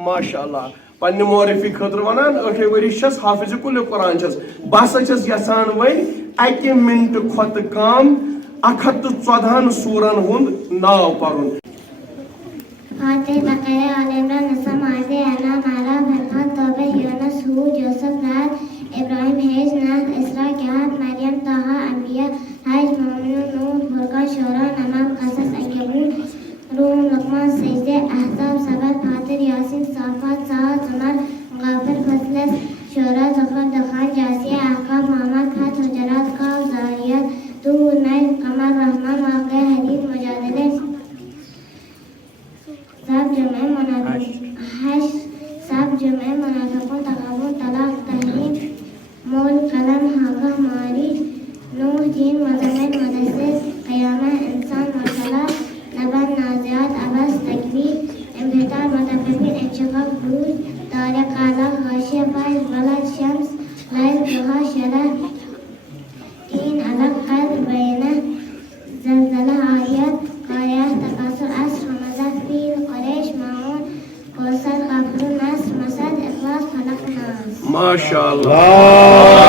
माशाअल्लाह पन्ने मोरफी खतर वनान 8 वरी छस हाफिज कुल कुरान छस बस छस यसान वै 1 मिनट खत कम 114 सूरन हुंद नाव परुन फातिह बकरा आल इमरान नसा माइदा अनाम आराफ फरकान तौबा यूनुस हूद यूसुफ रात इब्राहिम हेज नाह इसरा कहफ मरियम ताहा अंबिया हज मोमिनून नूह फुरकान शूरा नमल कसस अंकबूत रूम लुकमान सजदे अहज़ाब सबर फातिर यासीन साफात साद जुमर गाफिर फसलस शूरा ज़ुखर दखान जासिया अहकाम मोहम्मद खत हुजरात काफ ज़ारियात तूर नैल कमर रहमान वाक़िया हदीद मुजादिले सब जमे मुनाफिकुन तगाबुन तलाक तहरीम मोल कलम हाका हमारी नूह जीन मुज़म्मिल मुदस्सिर क़यामा इंसान मुरसला नबा नाज़ियात अबस तकवीर इंफितार मुतफ़िफ़िन इंशिक़ाक़ बुरूज तारिक़ अलक़ गाशिया फ़ाइज़ बलद शम्स लैल दुहा शरह तीन अलग क़द्र बैना ज़लज़ला आदियात क़ारियात तकासुर अस्र हमज़ा फ़ील क़ुरैश माऊन कौसर काफ़िरून नस्र मसद इख़लास फलक नास माशाअल्लाह